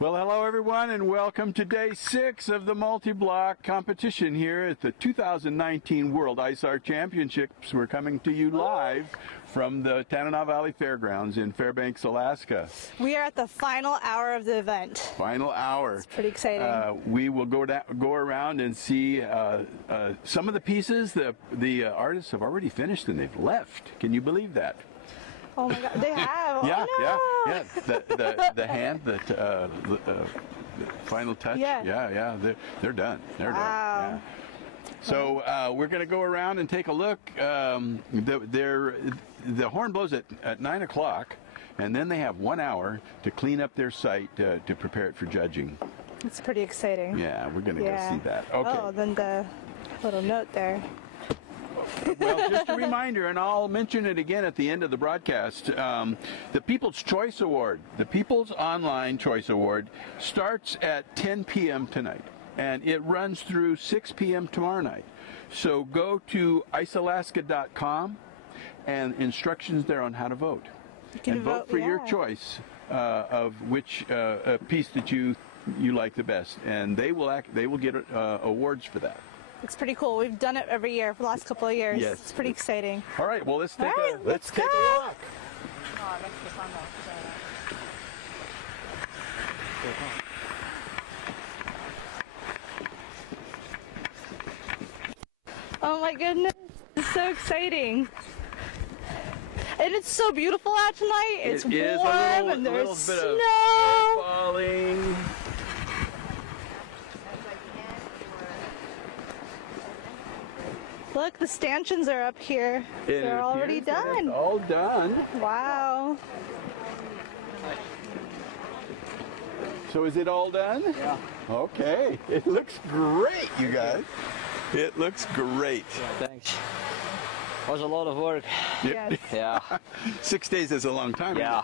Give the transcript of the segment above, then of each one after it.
Well, hello everyone, and welcome to day 6 of the multi-block competition here at the 2019 World Ice Art Championships. We're coming to you live from the Tanana Valley Fairgrounds in Fairbanks, Alaska. We are at the final hour of the event. Final hour. It's pretty exciting. We will go around and see some of the pieces. The artists have already finished and they've left. Can you believe that? Oh my God, they have. Yeah, oh, no. The hand, the final touch. Yeah. They're done. They're Wow. done. Yeah. So we're going to go around and take a look. The horn blows at 9 o'clock, and then they have 1 hour to clean up their site to prepare it for judging. It's pretty exciting. Yeah, we're going to go see that. Okay. Oh, then the little note there. Well, just a reminder, and I'll mention it again at the end of the broadcast, the People's Choice Award, the People's Online Choice Award, starts at 10 p.m. tonight, and it runs through 6 p.m. tomorrow night. So go to icealaska.com, and instructions there on how to vote. You can and vote for your choice of which piece that you like the best, and they will get awards for that. It's pretty cool. We've done it every year for the last couple of years. Yes. It's pretty exciting. All right, well, let's take a walk. Oh my goodness, it's so exciting. And it's so beautiful out tonight. It's warm and there's snow falling. Look, the stanchions are up here. They're already done. All done. Wow. So is it all done? Yeah. Okay. It looks great, you guys. It looks great. Thanks. It was a lot of work. Yes. Yeah. 6 days is a long time. Yeah.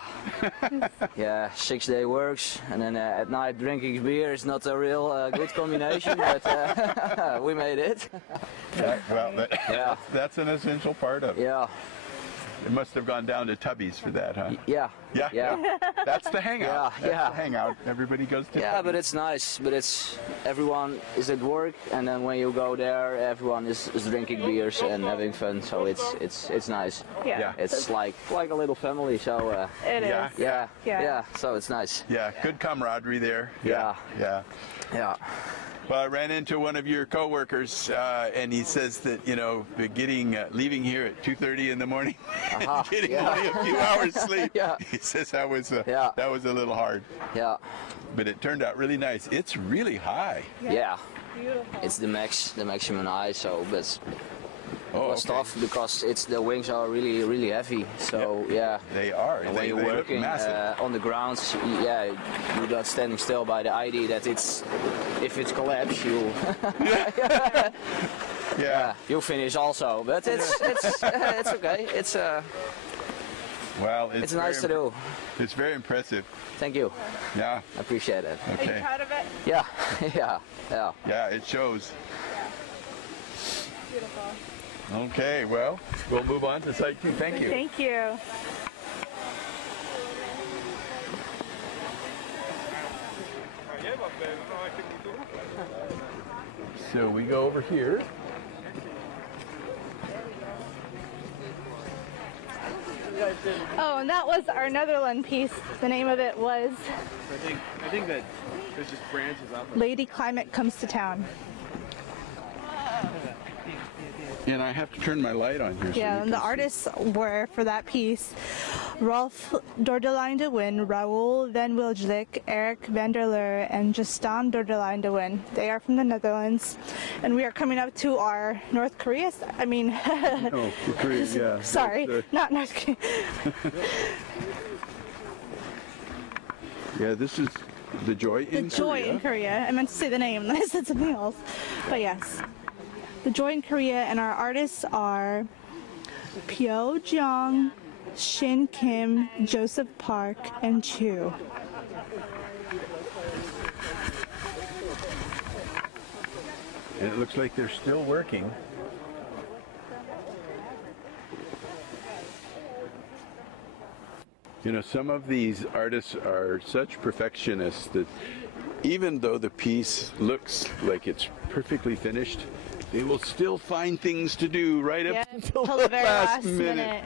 Yeah, 6 day works, and then at night drinking beer is not a real good combination, but we made it. That's an essential part of it. Yeah. It must have gone down to Tubby's for that, huh? Yeah. Yeah. That's the hangout. Yeah. That's the hangout. Everybody goes to Yeah, Tubby's. but it's nice. But everyone is at work, and then when you go there, everyone is drinking beers and having fun. So it's nice. Yeah. It's like a little family. So It is. yeah. So it's nice. Yeah, good camaraderie there. Yeah. Yeah. Well, I ran into one of your coworkers, and he says that leaving here at 2:30 in the morning, and getting only a few hours sleep. Yeah. He says that was a little hard. Yeah. But it turned out really nice. It's really high. Yeah. Beautiful. It's the maximum high. So but. Oh, It was tough because the wings are really heavy. So yeah, they are. And when you're working on the ground, you're not standing still by the idea that if it's collapse, you you'll finish also. But it's okay. It's nice to do. It's very impressive. Thank you. Yeah. I appreciate it. Are you proud of it? Yeah. Yeah, it shows. Beautiful. Okay, well, we'll move on to site 2. Thank you. Thank you. So we go over here. Oh, and that was our Netherland piece. The name of it was I think that there's just branches off. Lady Climate Comes to Town. And I have to turn my light on here. Yeah, and the artists were, for that piece, Rolf Dordelijn de Win, Raoul van Wilgelijk, Eric van der Leur, and Justin Dordelijn de Win. They are from the Netherlands. And we are coming up to our North Korea, Korea, yeah. sorry, not North Korea. Yeah, this is the Joy in Korea. The Joy in Korea. I meant to say the name, and then I said something else. But yes. The Joy in Korea, and our artists are Pyo Jeong, Shin Kim, Joseph Park, and Chu. And it looks like they're still working. You know, some of these artists are such perfectionists that even though the piece looks like it's perfectly finished, they will still find things to do right up until the very last minute.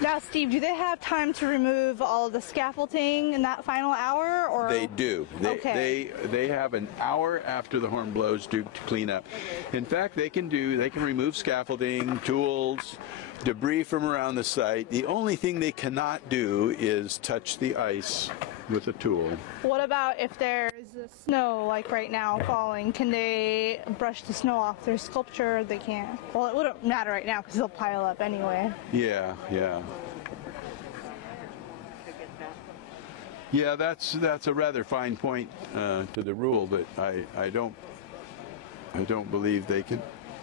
Now, Steve, do they have time to remove all of the scaffolding in that final hour, or They do. They have an hour after the horn blows to clean up. In fact, they can remove scaffolding, tools, debris from around the site. The only thing they cannot do is touch the ice with a tool. What about if there's snow, like right now, falling? Can they brush the snow off their sculpture? They can't. Well, it wouldn't matter right now because they'll pile up anyway. Yeah. Yeah, that's a rather fine point to the rule, but I don't believe they can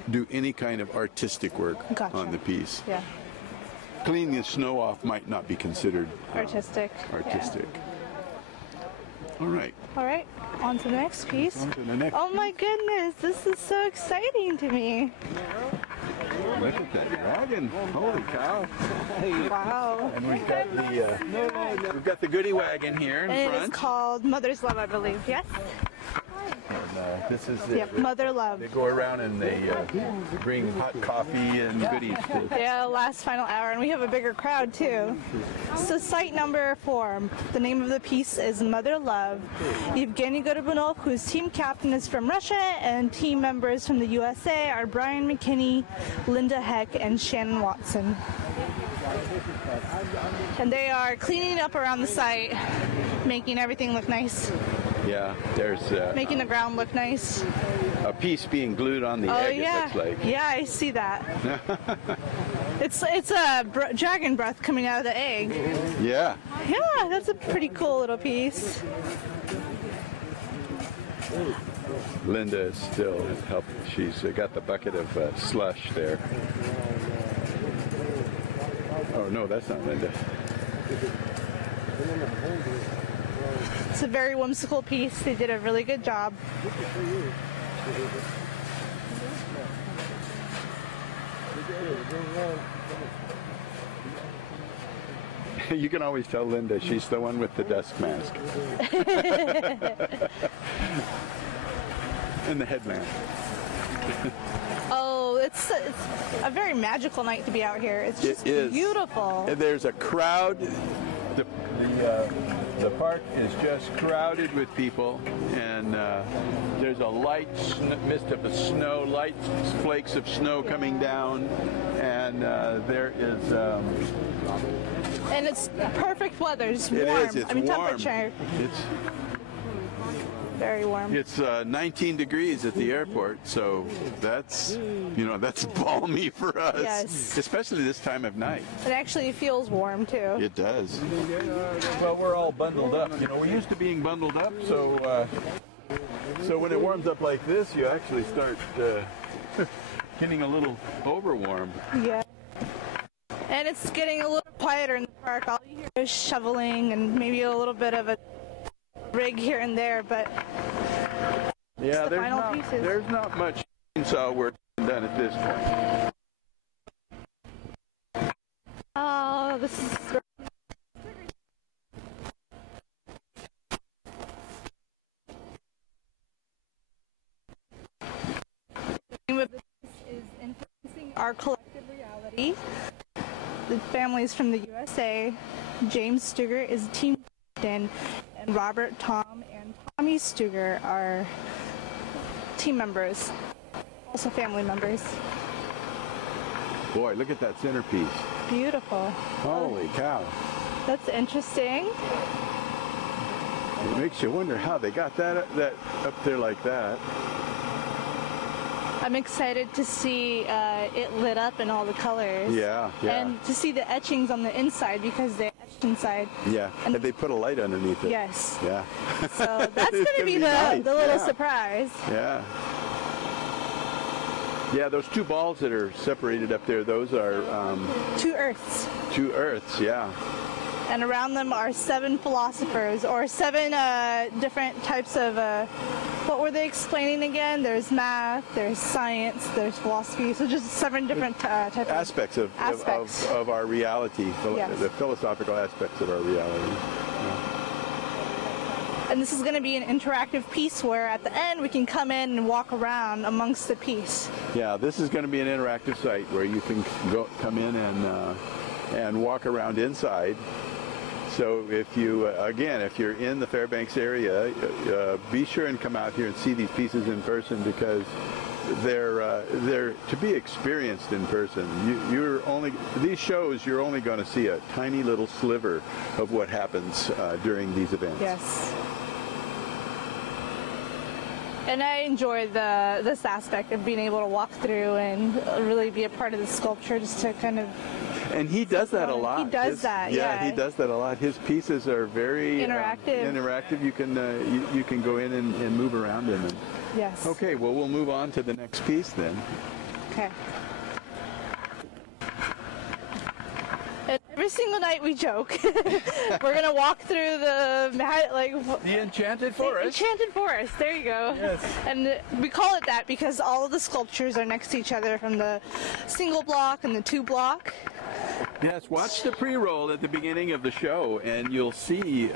do any kind of artistic work on the piece. Yeah. Cleaning the snow off might not be considered Artistic. Artistic. Yeah. All right. All right. On to the next piece. On to the next. Oh my goodness, this is so exciting to me. Look at that dragon! Holy cow! Wow. And we've got the goodie wagon here in and front. it is called Mother's Love, I believe. Yes. And this is Mother Love. They go around and they bring hot coffee and goodies. Yeah, last final hour, and we have a bigger crowd too. So site number 4, the name of the piece is Mother Love. Evgeny Gorobunov, whose team captain is from Russia, and team members from the USA are Brian McKinney, Linda Heck, and Shannon Watson. And they are cleaning up around the site, making everything look nice. Yeah, there's making the ground look nice. A piece being glued on the egg. Yeah. It looks like. Yeah, I see that. It's a dragon breath coming out of the egg. Yeah. Yeah, that's a pretty cool little piece. Linda is still helping. She's got the bucket of slush there. Oh no, that's not Linda. It's a very whimsical piece. They did a really good job. You can always tell Linda she's the one with the dust mask. And the headlamp. Oh, it's a very magical night to be out here. It's just beautiful. There's a crowd. The park is just crowded with people, and there's a light mist of snow, light flakes of snow coming down, and there is. And it's perfect weather. It's warm. It is. It's warm. Temperature. It's very warm. It's 19 degrees at the airport, so that's balmy for us. Yes. Especially this time of night. It actually feels warm too. It does. Well, we're all bundled up. We're used to being bundled up, so when it warms up like this, you actually start getting a little over warm. Yeah. And it's getting a little quieter in the park. All you hear is shoveling and maybe a little bit of a rig here and there, but yeah, there's not much chainsaw work done at this point. Oh, this is. The name of this is Influencing Our Collective Reality. The families from the USA. James Stuger is team captain, and Robert, Tom, and Tommy Stuger are team members, also family members. Boy, look at that centerpiece. Beautiful. Holy cow. That's interesting. It makes you wonder how they got that up there like that. I'm excited to see it lit up in all the colors. Yeah. And to see the etchings on the inside because they etched inside. Yeah, and they put a light underneath it. Yes. Yeah. So that's going to be the little surprise. Yeah. Yeah, those two balls that are separated up there, those are... 2 Earths. 2 Earths, yeah. And around them are 7 philosophers, or 7 different types of what were they explaining again? There's math, there's science, there's philosophy. So just 7 different types of Aspects of our reality, Yes. the philosophical aspects of our reality. And this is going to be an interactive piece where at the end we can come in and walk around amongst the piece. Yeah, this is going to be an interactive site where you can come in and walk around inside. So if you, again, if you're in the Fairbanks area, be sure and come out here and see these pieces in person, because they're to be experienced in person. These shows, you're only going to see a tiny little sliver of what happens during these events. Yes. And I enjoy this aspect of being able to walk through and really be a part of the sculpture, just to kind of. And he does that a lot. He does that, yeah. He does that a lot. His pieces are very interactive. You can go in and move around in them. Yes. Okay, well, we'll move on to the next piece then. Okay. And every single night we joke. We're going to walk through the Enchanted Forest. Enchanted Forest, there you go. Yes. And we call it that because all of the sculptures are next to each other, from the single block and the 2 block. Yes, watch the pre-roll at the beginning of the show, and you'll see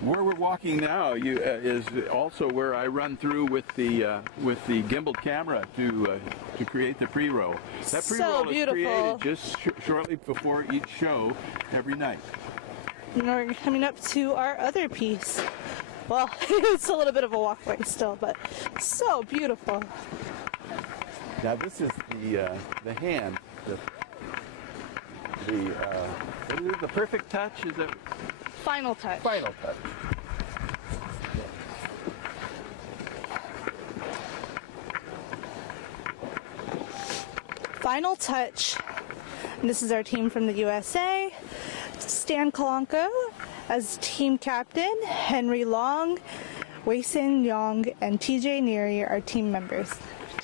where we're walking now is also where I run through with the gimbal camera to create the pre-roll. That pre-roll is created just shortly before each show every night. And we're coming up to our other piece. Well, it's a little bit of a walkway still, but so beautiful. Now this is the hand. What is it, the perfect touch? Is it? Final touch. Final touch. Final touch. And this is our team from the USA. Stan Kalanko as team captain. Henry Long, Wei-Sin Yong, and TJ Neary are team members,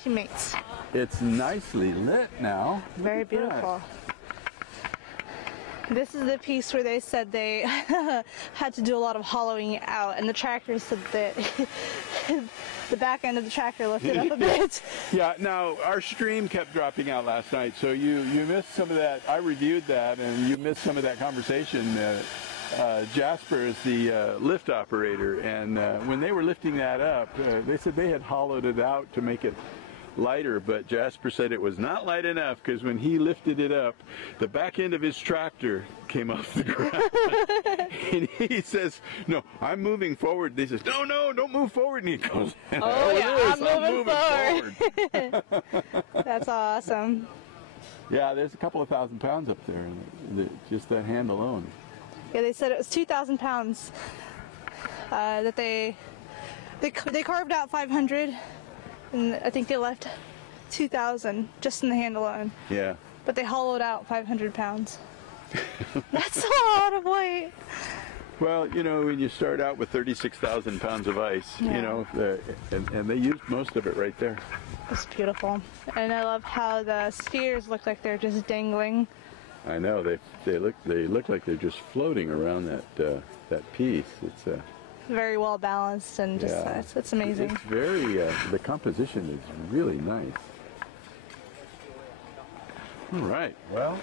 teammates. It's nicely lit now. Very beautiful. This is the piece where they said they had to do a lot of hollowing out, and the tractor said that the back end of the tractor lifted up a bit. Yeah, now our stream kept dropping out last night, so you missed some of that. I reviewed that, and you missed some of that conversation. Jasper is the lift operator, and when they were lifting that up, they said they had hollowed it out to make it lighter, but Jasper said it was not light enough, because when he lifted it up, the back end of his tractor came off the ground. And he says, "No, I'm moving forward." They says, "No, don't move forward." And he goes, "Oh yeah, I'm moving forward." forward. That's awesome. Yeah, there's a couple of thousand pounds up there, just that hand alone. Yeah, they said it was 2,000 pounds that they carved out 500. And I think they left 2,000 just in the hand alone. Yeah. But they hollowed out 500 pounds. That's a lot of weight. Well, when you start out with 36,000 pounds of ice, and they used most of it right there. It's beautiful. And I love how the spheres look like they're just dangling. I know, they look like they're just floating around that piece. It's very well balanced, and just it's amazing. It's very the composition is really nice. All right, well,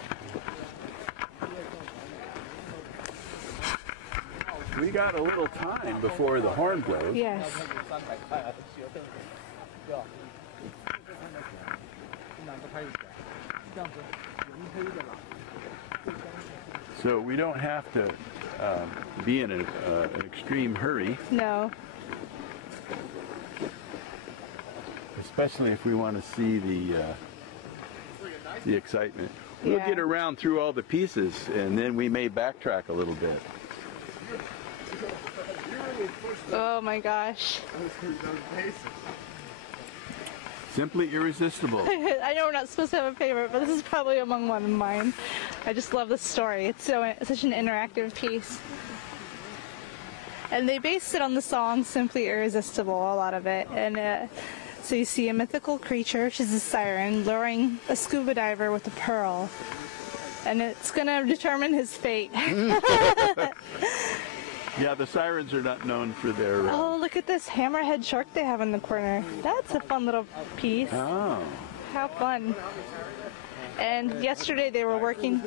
we got a little time before the horn blows. Yes. So we don't have to be in an extreme hurry. No. Especially if we want to see the excitement. We'll get around through all the pieces, and then we may backtrack a little bit. Oh my gosh. Simply irresistible. I know we're not supposed to have a favorite, but this is probably among one of mine. I just love the story. It's such an interactive piece. And they based it on the song Simply Irresistible, a lot of it. And so you see a mythical creature, she's a siren, luring a scuba diver with a pearl. And it's going to determine his fate. Yeah, the Sirens are not known for their... Oh, look at this hammerhead shark they have in the corner. That's a fun little piece. Oh. How fun. And yesterday they were working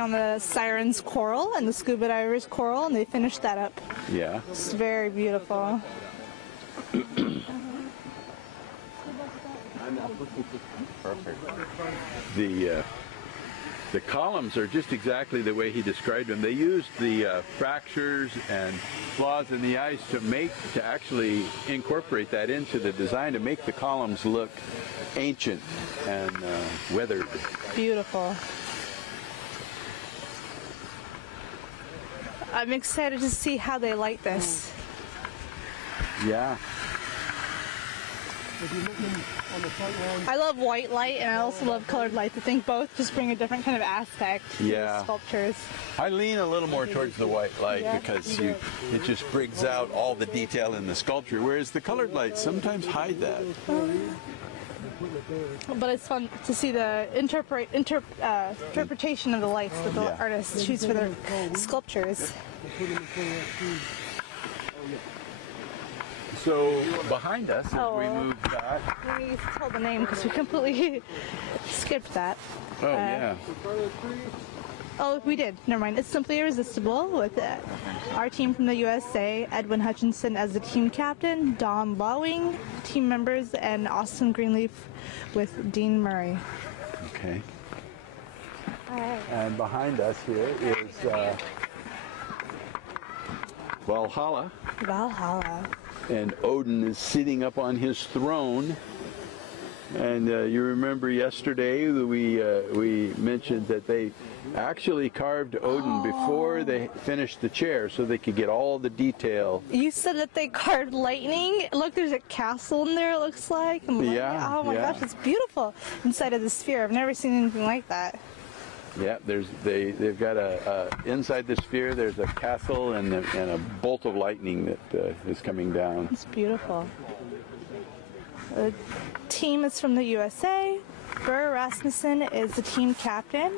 on the Sirens coral and the scuba divers coral, and they finished that up. Yeah. It's very beautiful. Perfect. The columns are just exactly the way he described them. They used the fractures and flaws in the ice to actually incorporate that into the design to make the columns look ancient and weathered. Beautiful. I'm excited to see how they light this. Yeah. I love white light and I also love colored lights. I think both just bring a different kind of aspect to the sculptures. I lean a little more towards the white light because it just brings out all the detail in the sculpture, whereas the colored lights sometimes hide that. But it's fun to see the interpretation of the lights that the artists choose for their sculptures. So behind us, as we move that... Let me tell the name because we completely skipped that. Oh, yeah. Oh, we did. Never mind. It's Simply Irresistible with our team from the USA, Edwin Hutchinson as the team captain, Don Lawing, team members, and Austin Greenleaf with Dean Murray. Okay. All right. And behind us here is Valhalla. Valhalla. And Odin is sitting up on his throne. And you remember yesterday we mentioned that they actually carved Odin before they finished the chair so they could get all the detail. You said that they carved lightning. Look, there's a castle in there, it looks like. Yeah. Oh my gosh, it's beautiful inside of the sphere. I've never seen anything like that. Yeah, they've got inside the sphere there's a castle and a bolt of lightning that is coming down. It's beautiful. The team is from the USA. Burr Rasmussen is the team captain,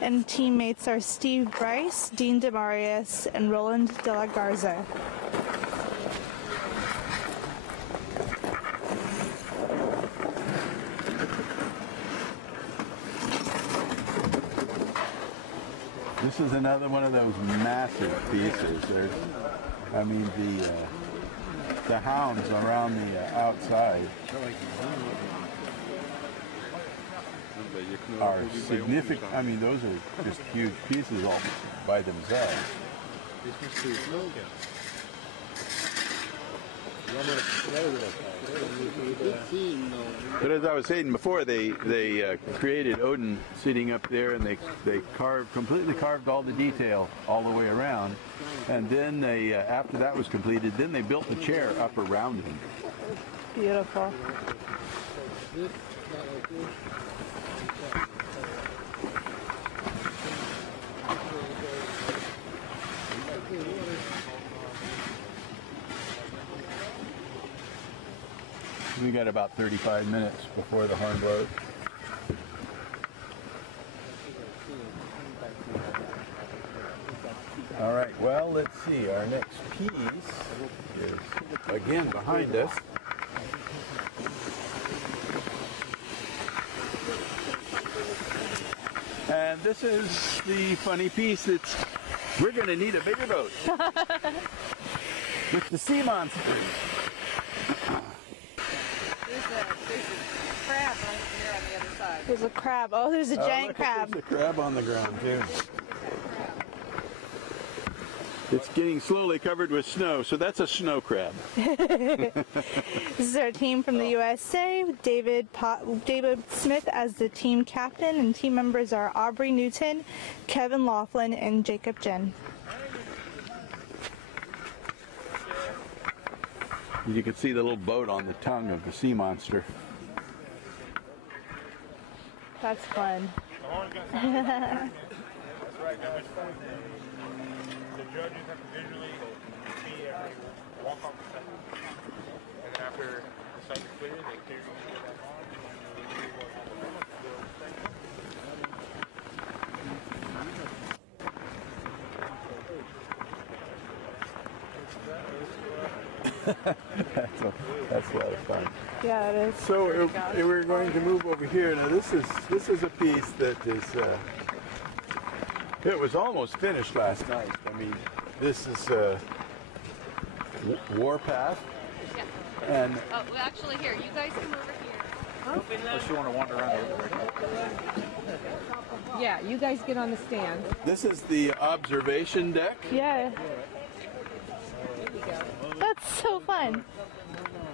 and teammates are Steve Bryce, Dean DeMarius, and Roland De La Garza. This is another one of those massive pieces. I mean, the hounds around the outside are significant. I mean, those are just huge pieces all by themselves. But as I was saying before, they created Odin sitting up there, and they completely carved all the detail all the way around, and then they after that was completed, then they built the chair up around him. Beautiful. We got about 35 minutes before the horn blows. All right, well, let's see. Our next piece is, again, behind us. And this is the funny piece that's, we're going to need a bigger boat. With the sea monsters. There's a crab. Oh, there's a giant crab. There's a crab on the ground, too. It's getting slowly covered with snow, so that's a snow crab. This is our team from the USA, David Smith as the team captain, and team members are Aubrey Newton, Kevin Laughlin, and Jacob Jen. You can see the little boat on the tongue of the sea monster. That's fun. The judges have to visually see every walk off the set. And then after the site is clear, they clear that on. That's a lot of fun. Yeah, it is. So we're going to move over here. Now this is a piece that is. It was almost finished last night. I mean, this is Warpath. And Oh, well, actually, here, you guys come over here. Unless you want to wander around. Yeah, you guys get on the stand. this is the observation deck. Yeah. That's so fun.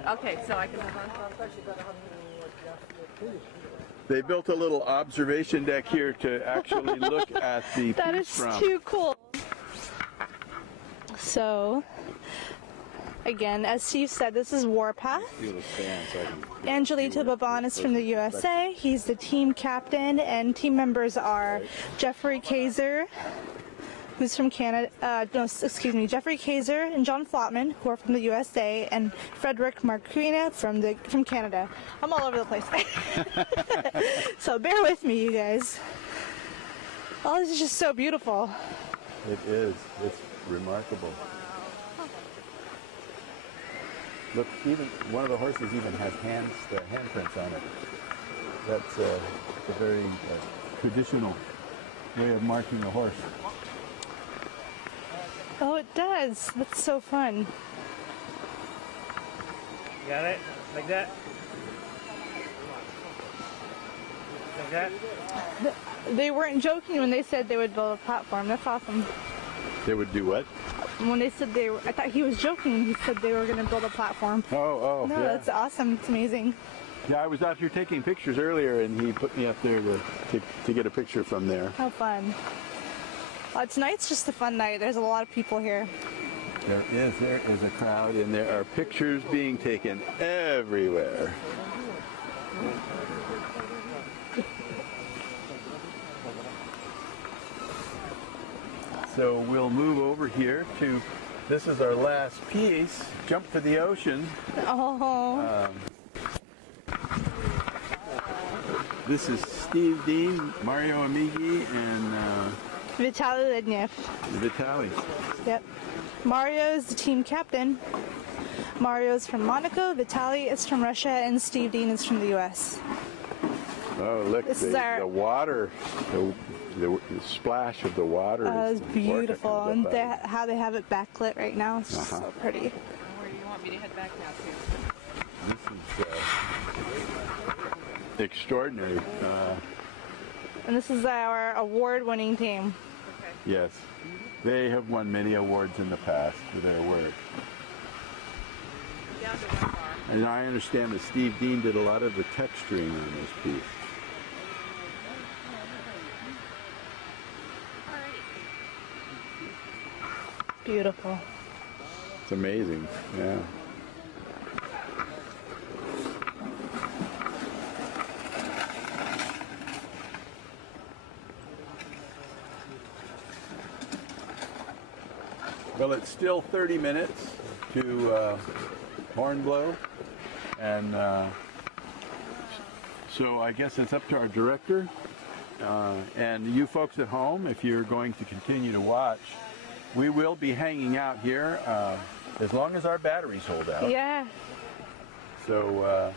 Okay, so I can move on. They built a little observation deck here to actually look at the That piece is from. too cool. So, again, as Steve said, this is Warpath. Angelito Baban is from the USA. He's the team captain, and team members are Jeffrey Kaiser, who's from Canada. Jeffrey Kaiser and John Flotman, who are from the USA, and Frederick Marquina from Canada. I'm all over the place. So bear with me, you guys. Oh, this is just so beautiful. It is. It's remarkable. Look, even one of the horses even has handprints on it. That's a very traditional way of marking a horse. Oh, it does. That's so fun. Got it? Like that? Like that? They weren't joking when they said they would build a platform. That's awesome. They would do what? When they said I thought he was joking when he said they were going to build a platform. Oh, No, yeah. that's awesome. It's amazing. Yeah, I was out here taking pictures earlier, and he put me up there to get a picture from there. How fun. Tonight's just a fun night. There's a lot of people here. There is a crowd, and there are pictures being taken everywhere. So we'll move over here to, this is our last piece, Jump to the Ocean. Oh, This is Steve Dean, Mario Amighi, and Vitaly Lednev. Vitaly. Yep. Mario is the team captain. Mario's from Monaco, Vitaly is from Russia, and Steve Dean is from the U.S. Oh, look, This is the water, the splash of the water It's beautiful, and comes up out how they have it backlit right now. It's just so pretty. Where do you want me to head back now to? This is extraordinary. And this is our award-winning team. Yes, they have won many awards in the past for their work. Down to one bar. And I understand that Steve Dean did a lot of the texturing on this piece. Beautiful. It's amazing, yeah. Well, it's still 30 minutes to horn blow, and so I guess it's up to our director and you folks at home, if you're going to continue to watch. We will be hanging out here as long as our batteries hold out. Yeah. So,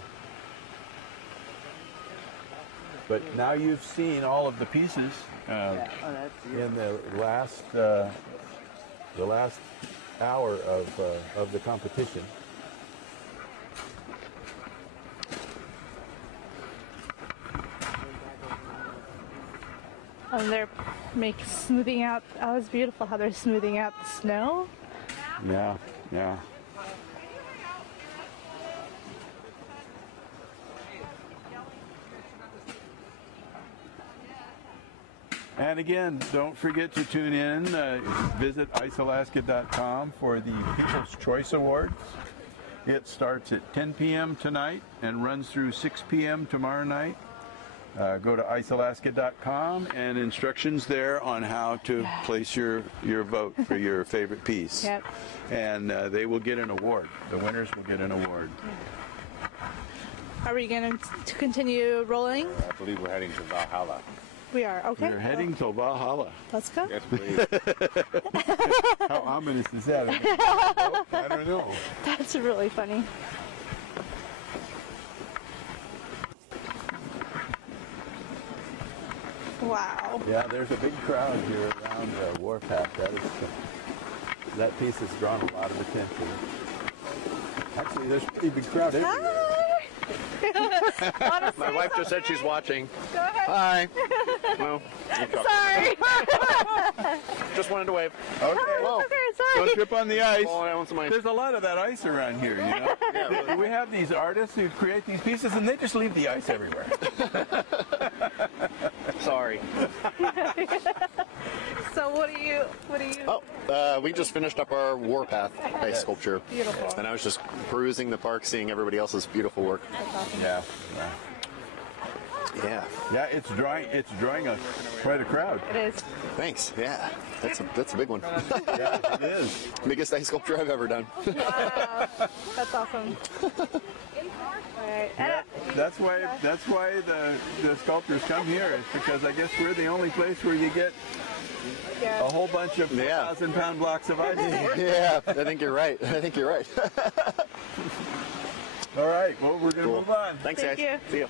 but now you've seen all of the pieces in the last hour of the competition. And they're smoothing out. Oh, it's beautiful how they're smoothing out the snow. Yeah, yeah. And again, don't forget to tune in. Visit icealaska.com for the People's Choice Awards. It starts at 10 p.m. tonight and runs through 6 p.m. tomorrow night. Go to icealaska.com and instructions there on how to place your vote for your favorite piece. Yep. And they will get an award. The winners will get an award. Are we going to continue rolling? I believe we're heading to Valhalla. We are. Okay. We're heading to Valhalla. Let's go. Yes, please. How ominous is that? I don't know. That's really funny. Wow. Yeah, there's a big crowd here around Warpath. That piece has drawn a lot of attention. Actually, there's a pretty big crowd everywhere. My wife just said she's watching. Go ahead. Hi. Well, Sorry. just wanted to wave. Okay. Whoa. Okay, sorry. Don't trip on the ice. Oh, I want some ice. There's a lot of that ice around here, you know. Yeah. We have these artists who create these pieces, and they just leave the ice everywhere. Sorry. So what do you? Oh, we just finished up our Warpath ice sculpture. Beautiful. And I was just perusing the park, seeing everybody else's beautiful work. Yeah. Yeah. Yeah, it's drawing quite a crowd. It is. Thanks. Yeah. That's a big one. Yeah, it is. Biggest ice sculpture I've ever done. Wow. That's awesome. All right. Yeah, that's why the sculptors come here. It's because I guess we're the only place where you get Yeah. a whole bunch of 1,000-pound blocks of ice. Yeah, I think you're right. All right, well, we're going to Cool. move on. Thanks, Thank guys. you. See you.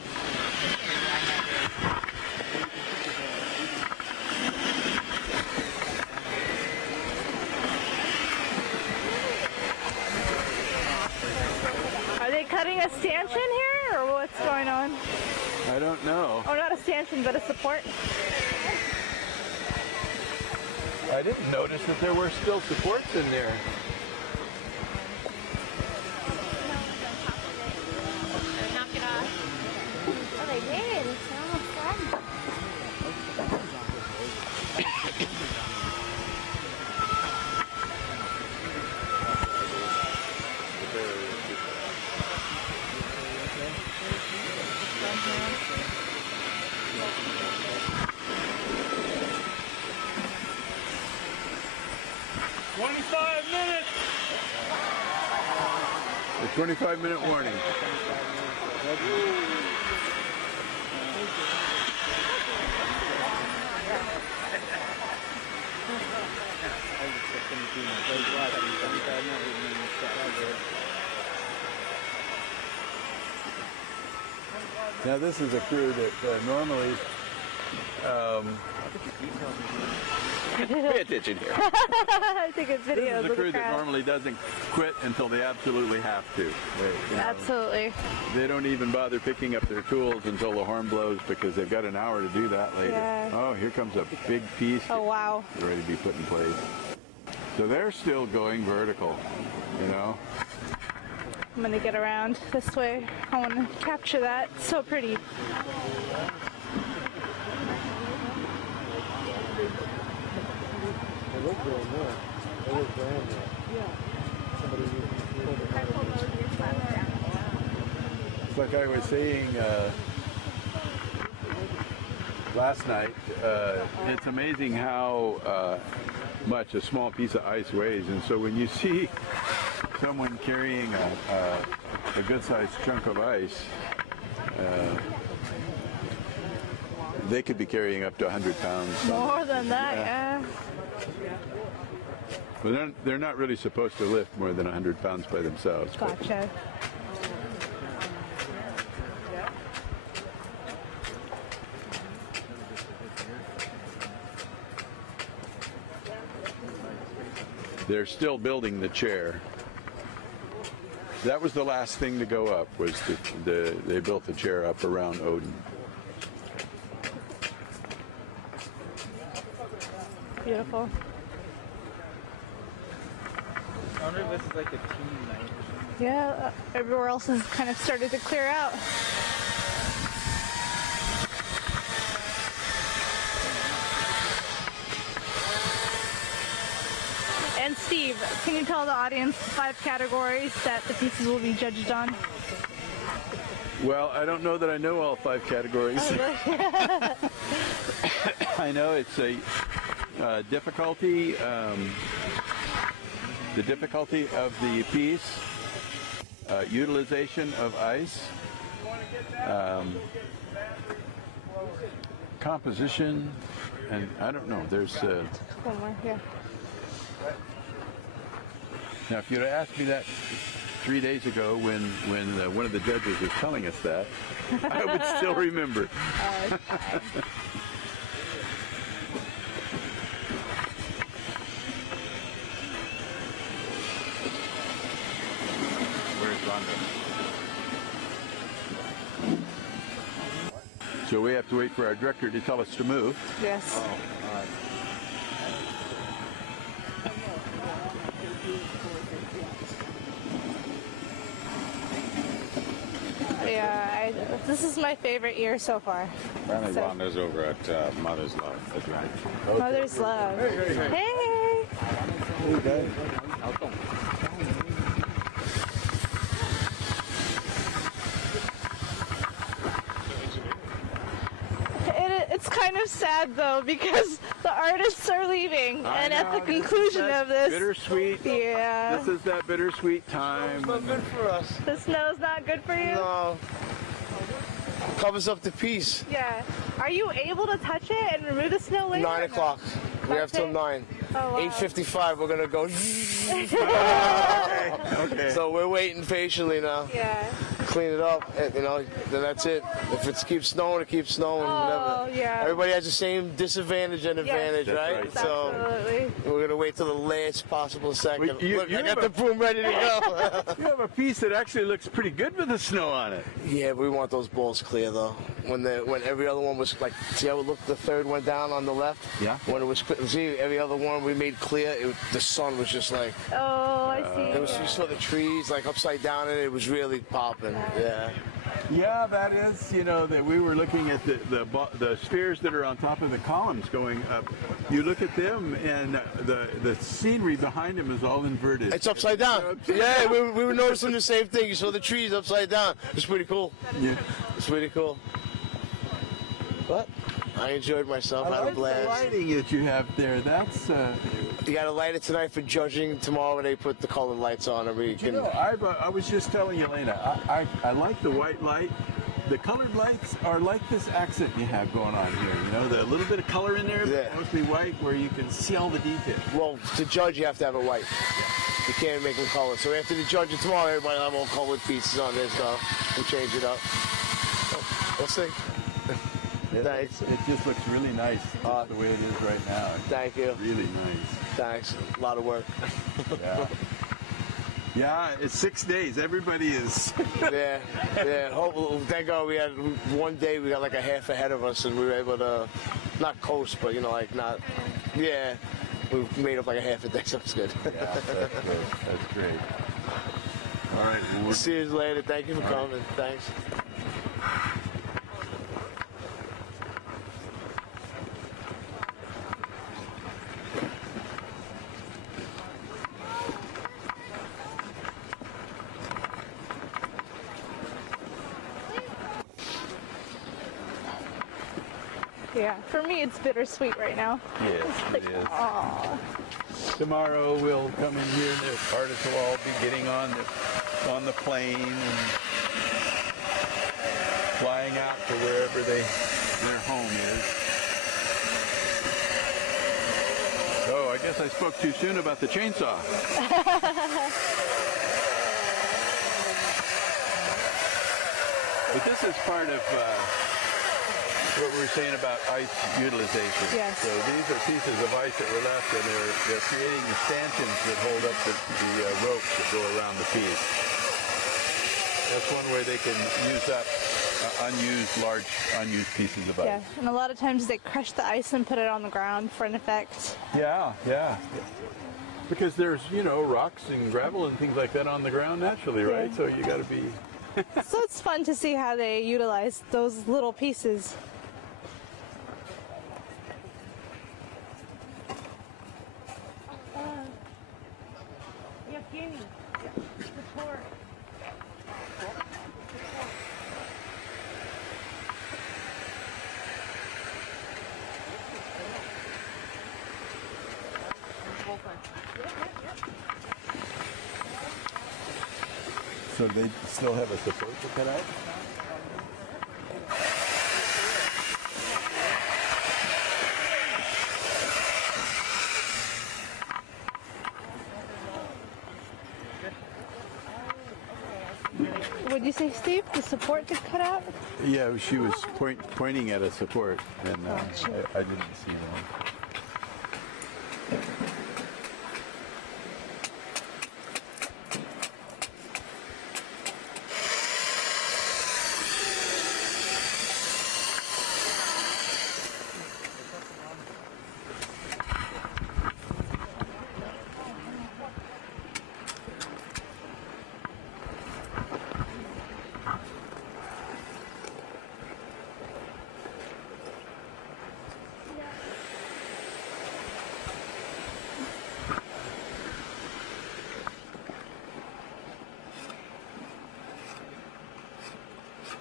Are they cutting a stanchion here, or what's going on? I don't know. Oh, not a stanchion, but a support. I didn't notice that there were still supports in there. Knock it off. Oh, they did. It's almost done. The 25-minute warning. Now this is a crew that normally Pay attention here. I think it's this videos is a of crew the that crowd. normally doesn't quit until they absolutely have to. Absolutely. They don't even bother picking up their tools until the horn blows because they've got an hour to do that later. Yeah. Oh, here comes a big piece Oh, wow. ready to be put in place. So they're still going vertical, you know. I'm going to get around this way. I want to capture that. It's so pretty. It's like I was saying last night, it's amazing how much a small piece of ice weighs. And so when you see someone carrying a good-sized chunk of ice, they could be carrying up to 100 pounds. More than that, yeah. But they're not really supposed to lift more than 100 pounds by themselves. But Gotcha. they're still building the chair. That was the last thing to go up, was they built the chair up around Odin. Beautiful. I wonder if this is like a team night or something. Yeah, everywhere else has kind of started to clear out. And Steve, can you tell the audience the 5 categories that the pieces will be judged on? Well, I don't know that I know all 5 categories. I know it's a difficulty, the difficulty of the piece, utilization of ice, composition, and I don't know. There's One more here. now if you'd have asked me that 3 days ago when one of the judges was telling us that, I would still remember. Where's Rhonda? So we have to wait for our director to tell us to move. Yes. Yeah, this is my welcome year so far. Apparently So- Rhonda's over at Mother's Love. That's right. Mother's love. Hey. It's kind of sad though because the artists are leaving, and at the conclusion of this, bittersweet. yeah, This is that bittersweet time. Not good for us. the snow's not good for you. No. Covers up the piece. Yeah. Are you able to touch it and remove the snow later? 9 o'clock. We have till 9. Oh, wow. 8:55. We're gonna go. Okay. So we're waiting patiently now. Yeah. Clean it up, and, then that's it. If it keeps snowing, it keeps snowing. Oh, whatever. yeah. Everybody has the same disadvantage and advantage, That's right? right. So Absolutely. we're gonna wait till the last possible second. Well, you Look, I have got a- the broom ready to go. You have a piece that actually looks pretty good with the snow on it. Yeah, we want those balls clear though. When every other one was like, see how it looked? The third one down on the left. Yeah. When it was, see every other one we made clear. The sun was just like, Oh, I see. it was. You saw the trees like upside down, and it was really popping. Yeah. Yeah, that is, that we were looking at the spheres that are on top of the columns going up. You look at them, and the scenery behind them is all inverted. It's upside down. Yeah, we were noticing the same thing. You saw the trees upside down. It's pretty cool. Yeah. It's pretty cool. But I enjoyed myself. I Had a like the blast. lighting that you have there. That's. You got to light it tonight for judging. Tomorrow when they put the colored lights on, and we can. I was just telling Elena, I like the white light. The colored lights are like this accent you have going on here. The little bit of color in there, Yeah. but mostly white, where you can see all the details. Well, to judge, you have to have it white. You can't make them color. So after the judge it tomorrow, everybody will have all colored pieces on their stuff and change it up. We'll see. Thanks. It just looks really nice just the way it is right now. It's Thank you. really nice. Thanks. A lot of work. Yeah. Yeah, it's 6 days. Everybody is. Yeah. Thank God we had one day. We got like a half ahead of us, and we were able to not coast, but not. Yeah. We made up like a half a day, so it's good. Yeah, that's good. That's great. All right. Well, See you later. Thank you for coming. Thanks. Yeah. For me, it's bittersweet right now. yes, Like, it is. aw. Tomorrow we'll come in here and the artists will all be getting on the plane and flying out to wherever their home is. So I guess I spoke too soon about the chainsaw. But this is part of what we were saying about ice utilization. Yes. So these are pieces of ice that were left, and they're creating the stanchions that hold up the ropes that go around the piece. That's one way they can use up large unused pieces of ice. Yeah. And a lot of times they crush the ice and put it on the ground for an effect. Yeah. Because there's, rocks and gravel and things like that on the ground naturally, right? Yeah. So you got to be... So it's fun to see how they utilize those little pieces. So they still have a support to cut out? What did you say, Steve? The support got cut out? Yeah, she was pointing at a support, and I didn't see one.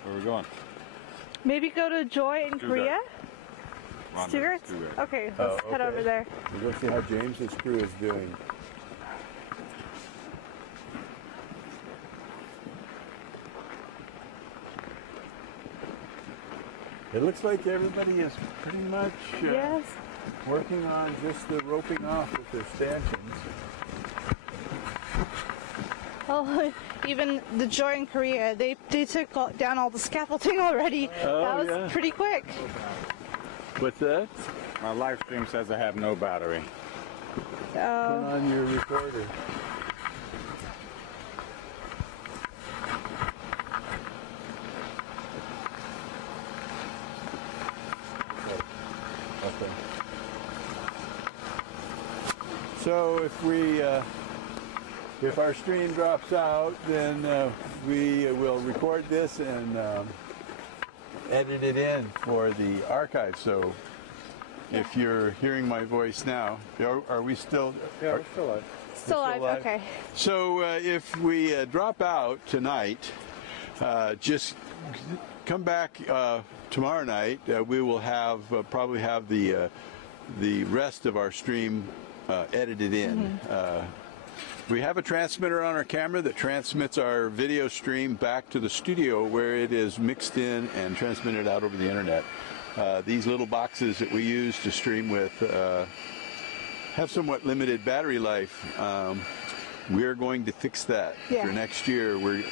Where are we going? Maybe go to Joy in Korea? Stuttgart? Okay, let's head over there. We'll go see how James's crew is doing. It looks like everybody is pretty much Yes. working on just the roping off with their stanchions. Oh, even the Joy in Korea, they took down all the scaffolding already. That was pretty quick. What's that? My live stream says I have no battery. Turn on your recorder. Okay. So if our stream drops out, then we will record this and edit it in for the archive. So if you're hearing my voice now, are we still? Yeah, we're still live. Still live, okay. So if we drop out tonight, just come back tomorrow night. We will have probably have the rest of our stream edited in. We have a transmitter on our camera that transmits our video stream back to the studio where it is mixed in and transmitted out over the internet. These little boxes that we use to stream with have somewhat limited battery life. We're going to fix that. For next year. We're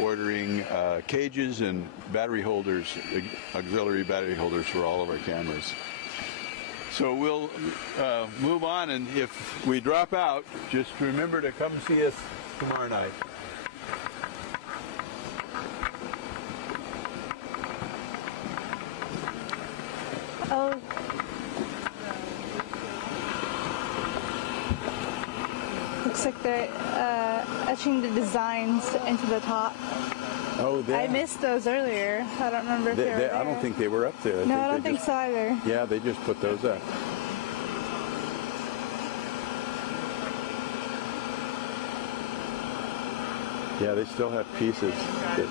ordering cages and battery holders, auxiliary battery holders for all of our cameras. So we'll move on, and if we drop out, just remember to come see us tomorrow night. Oh. Looks like they're etching the designs into the top. Oh, I missed those earlier. I don't remember if they were there. I don't think they were up there. No, I don't think so either. Yeah, they just put those up. Yeah, they still have pieces that...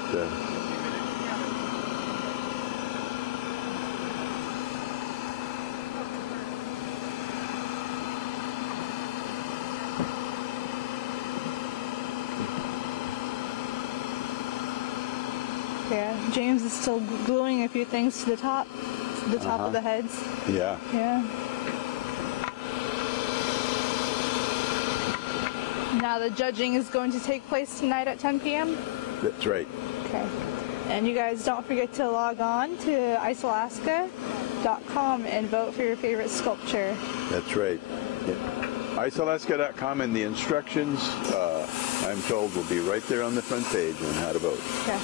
Yeah, James is still gluing a few things to the top of the heads. Yeah. Yeah. Now the judging is going to take place tonight at 10 p.m.? That's right. Okay. And you guys don't forget to log on to icealaska.com and vote for your favorite sculpture. That's right. Yeah. icealaska.com, and the instructions, I'm told, will be right there on the front page on how to vote. Okay.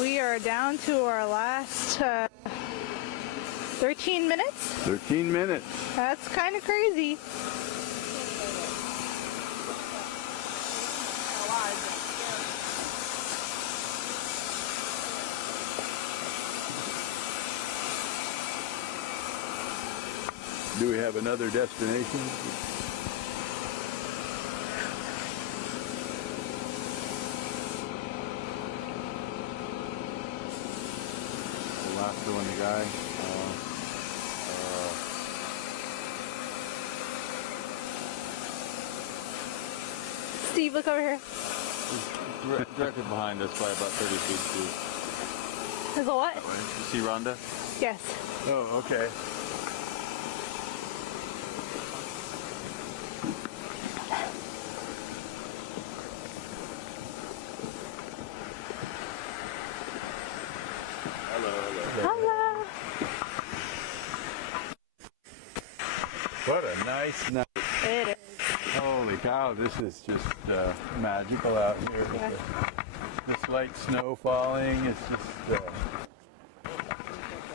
We are down to our last 13 minutes. 13 minutes. That's kind of crazy. Do we have another destination? Last one, the guy. Steve, look over here. Directly behind us by about 30 feet, too. There's a what? You see Rhonda? Yes. Oh, okay. Hello. What a nice night. It is. Holy cow, this is just magical out here. Yeah. This light snow falling, it's just...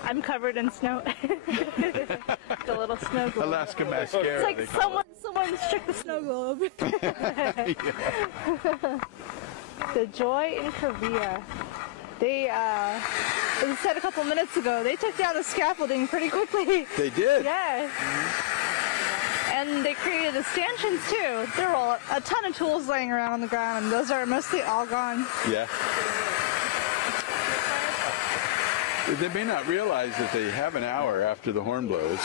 I'm covered in snow. The little snow globe. Alaska mascara. It's like they call someone struck the snow globe. it. Yeah. The Joy in Korea. They, as I said a couple minutes ago, they took down the scaffolding pretty quickly. They did? Yeah. And they created the stanchions too. There were a ton of tools laying around on the ground, and those are mostly all gone. Yeah. They may not realize that they have an hour after the horn blows.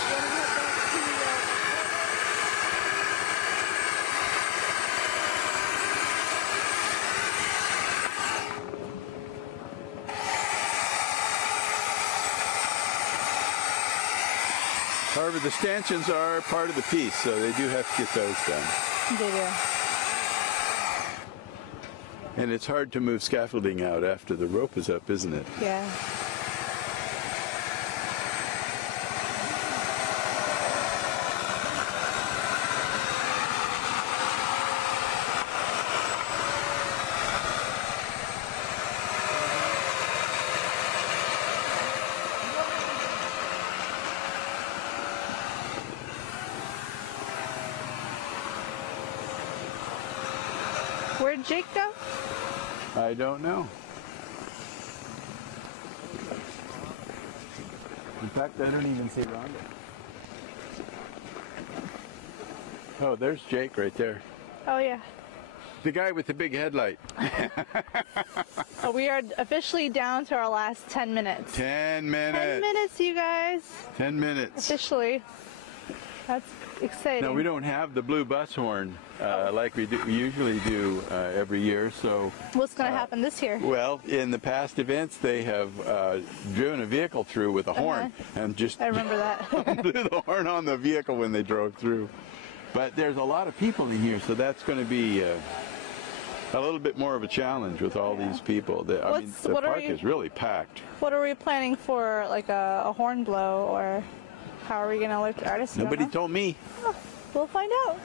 However, the stanchions are part of the piece, so they do have to get those done. They do. And it's hard to move scaffolding out after the rope is up, isn't it? Yeah. Where'd Jake go? I don't know. In fact, I don't even see Rhonda. Oh, there's Jake right there. Oh yeah. The guy with the big headlight. So we are officially down to our last 10 minutes. 10 minutes. 10 minutes, you guys. 10 minutes. Officially. That's exciting. No, we don't have the blue bus horn like we usually do every year. So, What's going to happen this year? well, in the past events, they have driven a vehicle through with a horn and just I remember that. blew the horn on the vehicle when they drove through. But there's a lot of people in here, so that's going to be a little bit more of a challenge with all these people. The park is really packed. What are we planning for, like a horn blow, or how are we going to alert the artists? Nobody told me. Oh, we'll find out.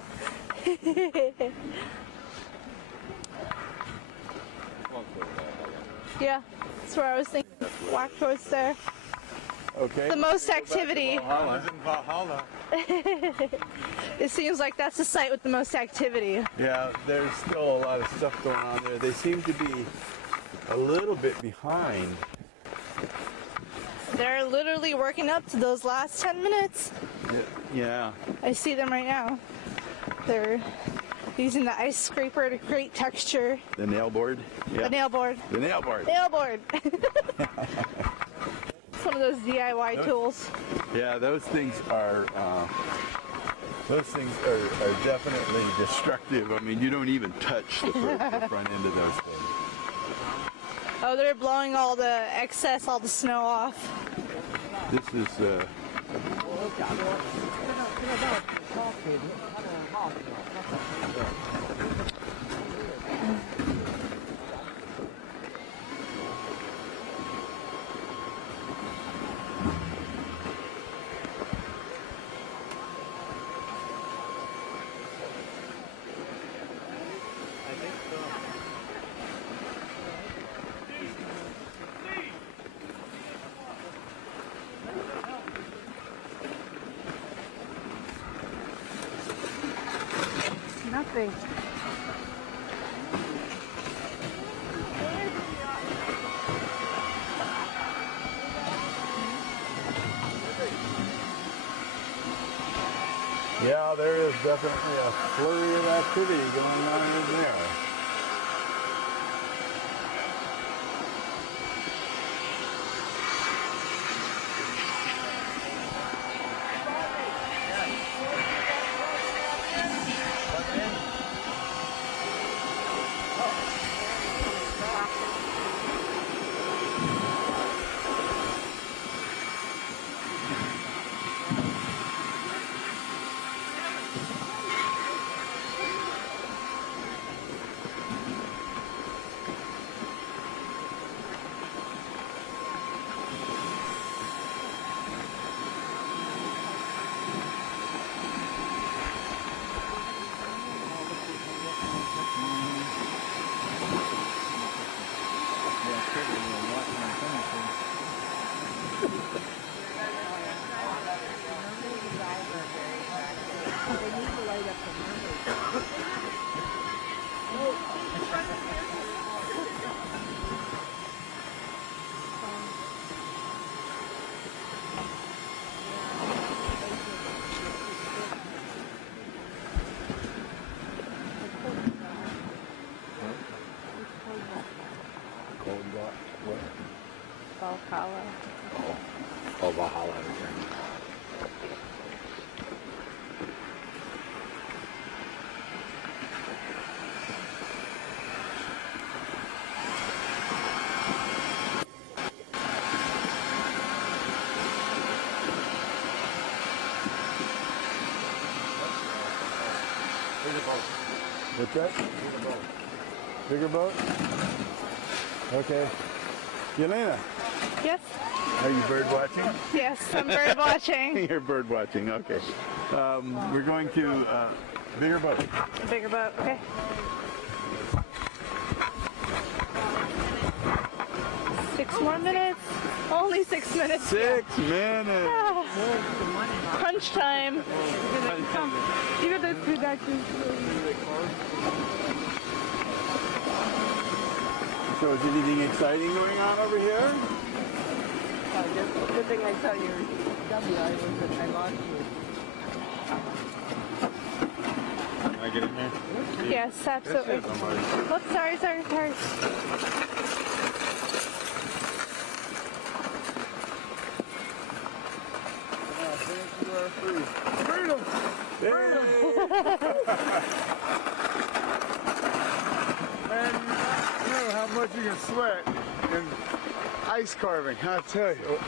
Yeah, that's where I was thinking. Walk towards there. Okay. The most activity. Valhalla. It seems like that's the site with the most activity. Yeah, there's still a lot of stuff going on there. They seem to be a little bit behind. They're literally working up to those last 10 minutes. Yeah. I see them right now. They're using the ice scraper to create texture. The nail board? Yeah. The nail board. The nail board. Nail board. It's one of those DIY tools. Yeah, those things are definitely destructive. I mean, you don't even touch the front end of those things. Oh, they're blowing all the excess, all the snow off. This is Nothing. yeah, there is definitely a flurry of activity going on in there. What's that? Bigger boat? Okay. Yelena, Yes. are you bird watching? Yes, I'm bird watching. You're bird watching, okay. We're going to bigger boat. A bigger boat, okay. Six more minutes. Only 6 minutes. 6 minutes. Crunch time. Even though it's productive. So is anything exciting going on over here? The thing I tell you, W, I was that I lost you. Can I get in there? Yes, absolutely. Oh, sorry. Freedom! Freedom! And you know how much you can sweat in ice carving, I tell you.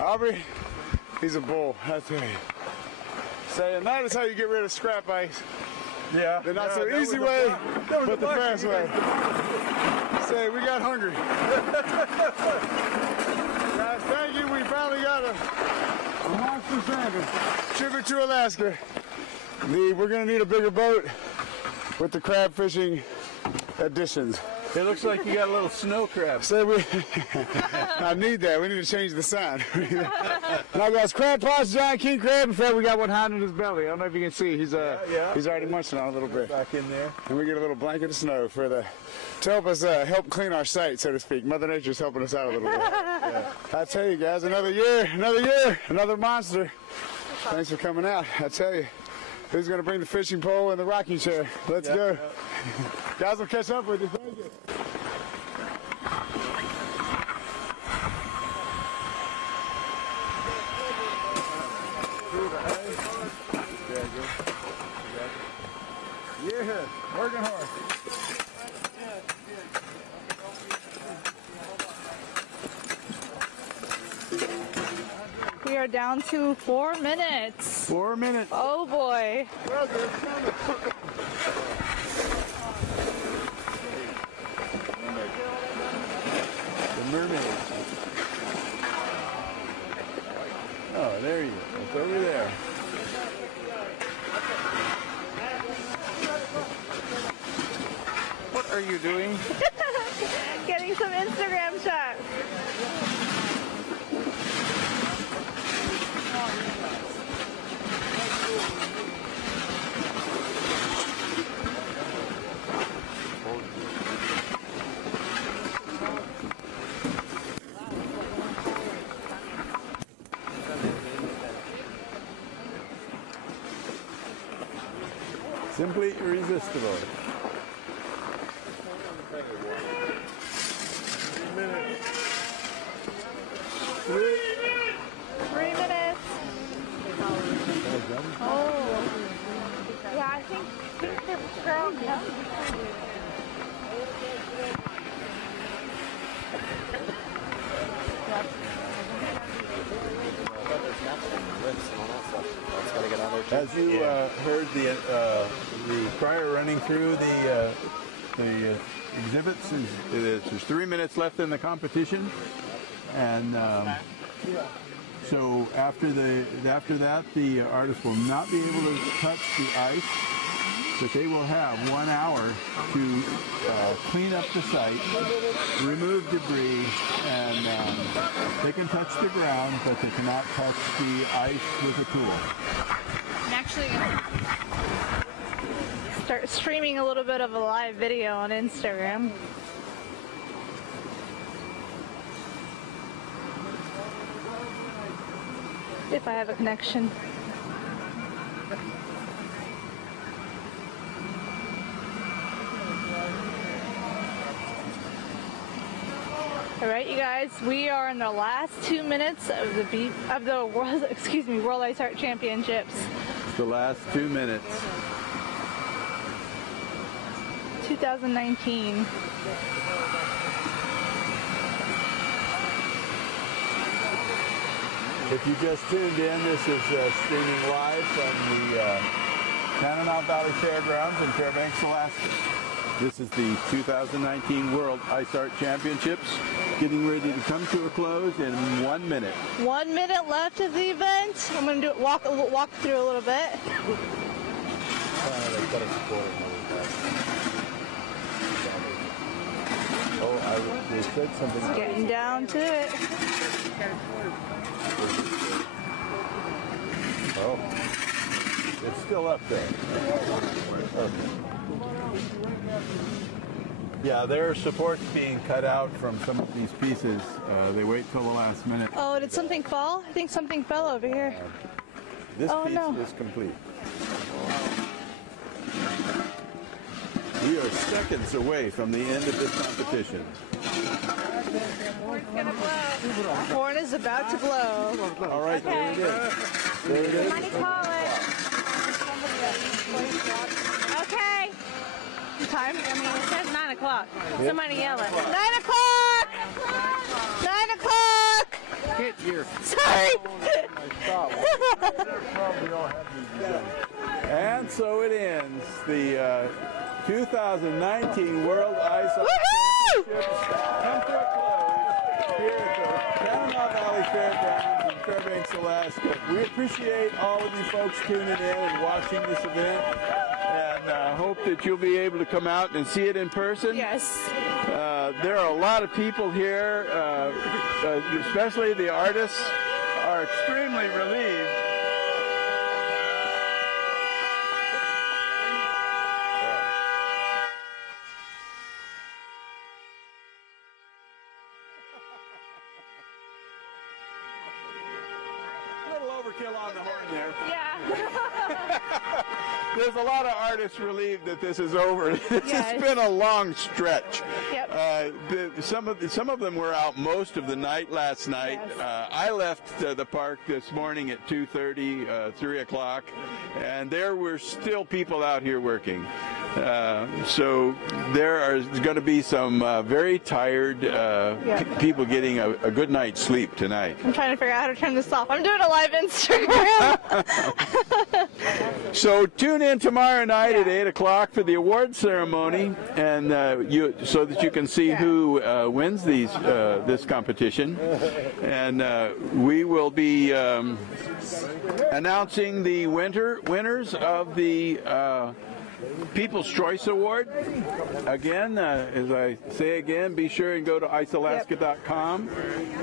Aubrey, he's a bull, I tell you. Saying that is how you get rid of scrap ice. Yeah. The not yeah, so that easy was way, that was but the fast way. Say, we got hungry. Guys, thank you. We finally got a monster salmon. Tribute to Alaska. We're going to need a bigger boat with the crab fishing additions. It looks like you got a little snow crab. So I need that. We need to change the sign. Now, guys, crab pots, giant king crab. In fact, we got one hiding in his belly. I don't know if you can see. He's he's already munching on a little bit. Back in there. And we get a little blanket of snow to help us help clean our site, so to speak. Mother Nature's helping us out a little bit. I tell you guys, another year, another monster. Thanks for coming out. I tell you, who's going to bring the fishing pole and the rocking chair? Let's go. Guys, will catch up with you. Thank you. Yeah, working hard. We are down to 4 minutes. 4 minutes. Oh boy. The mermaid. Oh, there you go. It's over there. What are you doing? Getting some Instagram shots. Simply irresistible. 3 minutes. Oh. Yeah, I think they're strong. Yeah. As you heard the crier running through the exhibits, there's 3 minutes left in the competition, and so after that, the artist will not be able to touch the ice, but they will have 1 hour to clean up the site, remove debris, and they can touch the ground, but they cannot touch the ice with a tool. I'm actually gonna start streaming a little bit of a live video on Instagram. If I have a connection. All right. right, you guys, we are in the last 2 minutes of the world, World Ice Art Championships. It's the last 2 minutes. 2019. If you just tuned in, this is streaming live from the Tanana Valley Fairgrounds in Fairbanks, Alaska. This is the 2019 World Ice Art Championships, getting ready to come to a close in 1 minute. 1 minute left of the event. I'm going to walk through a little bit. They said something. It's getting down to it. Oh, it's still up there. Okay. Yeah, there are supports being cut out from some of these pieces. They wait till the last minute. Oh, did something fall? I think something fell over here. This piece is complete. We are seconds away from the end of this competition. Horn's gonna blow. Horn is about to blow. All right, okay. There it is. There it is. Somebody call it. Okay. Time? I mean, it says 9 o'clock. Somebody yell it. 9 o'clock! 9 o'clock! Get here. Sorry. And so it ends. The 2019 World Ice Art Championships come to a close here at the Tanana Valley Fairgrounds in Fairbanks, Alaska. We appreciate all of you folks tuning in and watching this event, and hope that you'll be able to come out and see it in person. Yes. There are a lot of people here, especially the artists are extremely relieved. Overkill on the horn there. Yeah. There's a lot of artists relieved that this is over. This Yes. has been a long stretch. Yep. Some of them were out most of the night last night. Yes. I left the park this morning at 2:30, 3 o'clock, and there were still people out here working. So there are going to be some very tired people getting a good night's sleep tonight. I'm trying to figure out how to turn this off. I'm doing a live Instagram. So tune in tomorrow night at 8 o'clock for the award ceremony, and so that you can see who wins this competition. And we will be announcing the winners of the People's Choice Award. Again, as I say again, be sure and go to icealaska.com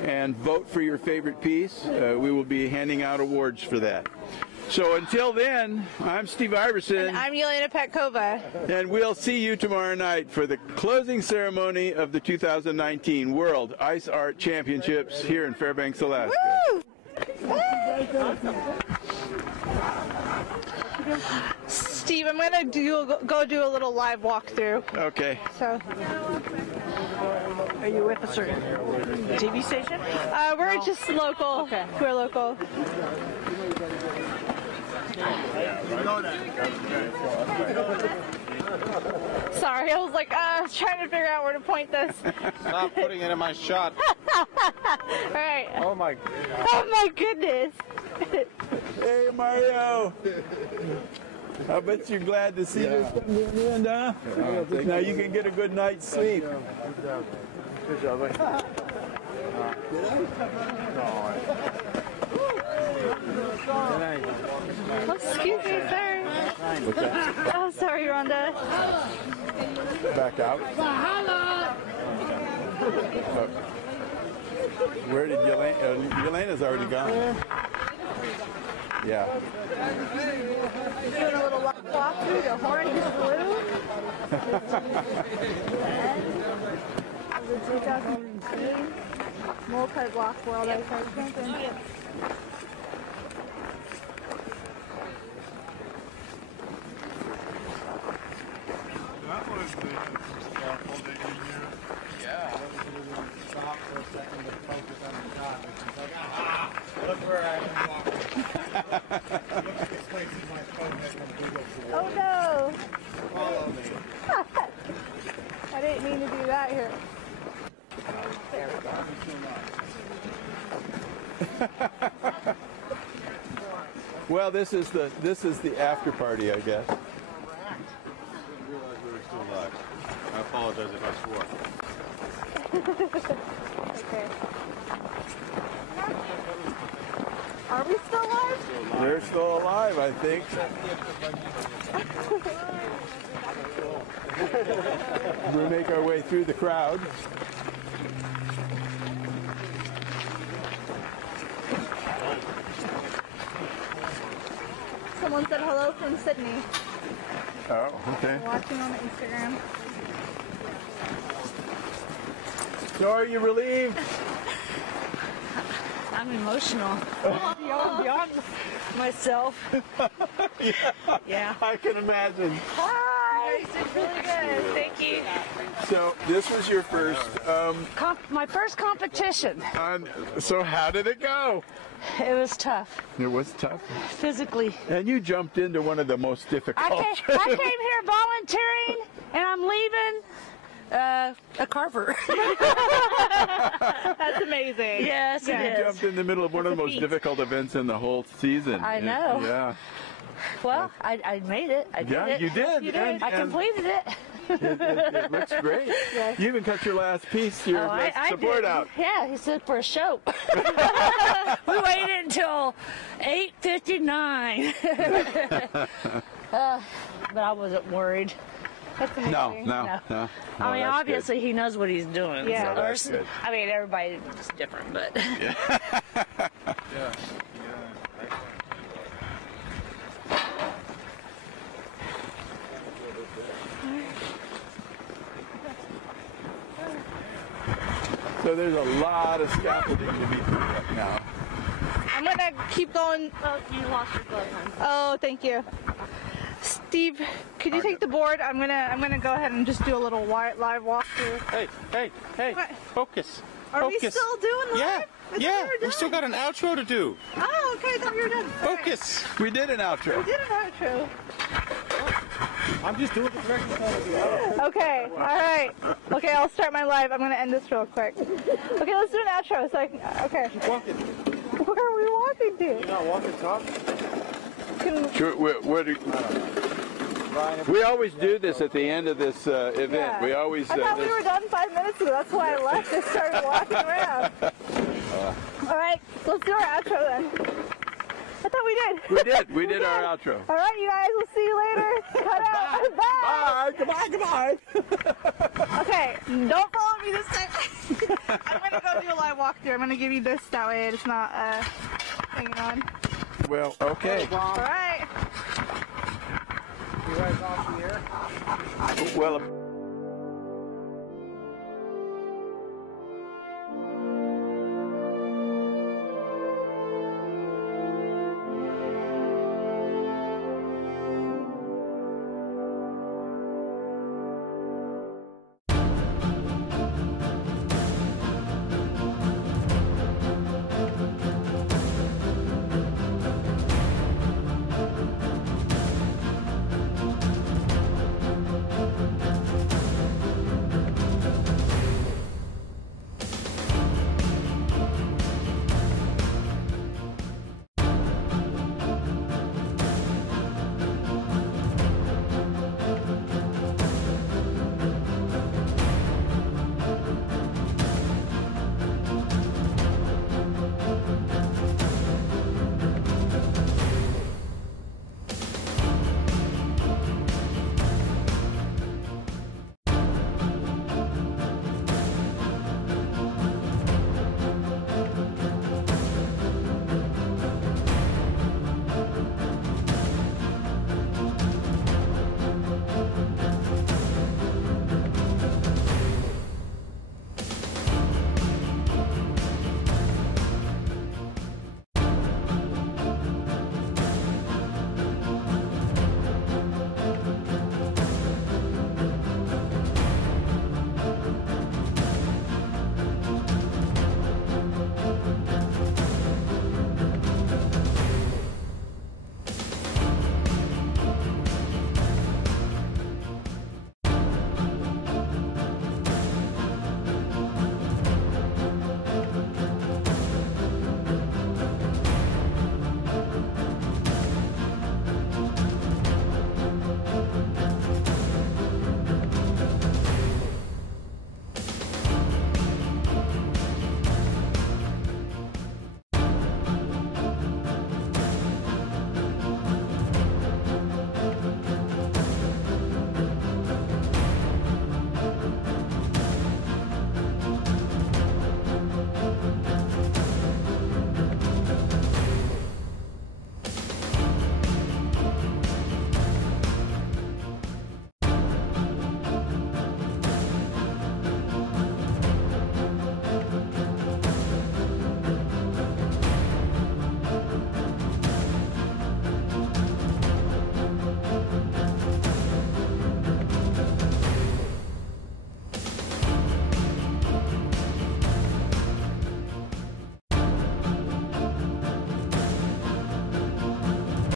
and vote for your favorite piece. We will be handing out awards for that. So until then, I'm Steve Iverson. And I'm Yelena Petkova. And we'll see you tomorrow night for the closing ceremony of the 2019 World Ice Art Championships here in Fairbanks, Alaska. Woo! Steve, I'm gonna go do a little live walkthrough. Okay. So. Are you with a certain TV station? We're just local. Okay. We're local. Sorry, I was like, I was trying to figure out where to point this. Stop putting it in my shot. All right. Oh my. Oh my goodness. Hey, Mario. I bet you're glad to see this come to an end, huh? Now you can get a good night's sleep. Good job, buddy. Oh, excuse me, sorry. What's that? Oh, sorry, Rhonda. Back out. Where did Yelena? Yelena's already gone. Yeah. Doing a little walk through the Horn is Blue. And the 2018 multi-block World Ice Art Championship. That was the scaffolding in here. Yeah. Look where I am walking. Look at this place in my phone has been Google for Oh no! Follow me. I didn't mean to do that here. There we go. Well, this is the after party, I guess. I didn't realize we were still live. I apologize if I swore. Okay. Are we still live? They're still alive, I think. We make our way through the crowd. Someone said hello from Sydney. Oh, okay. Watching on Instagram. So are you relieved? I'm emotional. Beyond myself. Yeah. I can imagine. Hi! You did really good. Thank you. So this was your first. My first competition. So how did it go? It was tough, It was tough. physically. And you jumped into one of the most difficult. I came here volunteering, and I'm leaving a carver. That's amazing. Yes, You it is. jumped in the middle of one of the most difficult events in the whole season. I know. Yeah. Well, I made it. I did Yeah, it. you did. You did. And- I and completed it. it looks great. Yes. You even cut your last piece, your last support did. out. Yeah, he said for a show. We waited until 8:59. But I wasn't worried. That's amazing. No. I Oh, mean, that's obviously he knows what he's doing. Yeah. So Oh, that's good. I mean, everybody's different, but So there's a lot of scaffolding to be put up now. I'm gonna keep going. oh, you lost your glove, hon. Oh, thank you. Steve, could you take the board? I'm gonna go ahead and just do a little live walkthrough. Hey, What? focus. Are we Focus. still doing live? Yeah, I thought yeah. were We done. still got an outro to do. Oh, okay. I thought we were done. All right. Focus. We did an outro. We did an outro. I'm just doing the directions. Okay, all right. Okay, I'll start my live. I'm gonna end this real quick. Okay, let's do an outro. So I can, okay. Walking. Where are we walking to? You're not walking, talk. Can, We always do this at the end of this event. Yeah. We always. I thought we were done 5 minutes ago. That's why I left and started walking around. All right, let's do our outro then. I thought we did. We did our outro. All right, you guys. We'll see you later. Cut out. Bye. Goodbye. Okay, don't follow me this time. I'm gonna go do a live walkthrough. I'm gonna give you this. That way it's not hanging on. Well, okay. All right. You guys off the air? Well.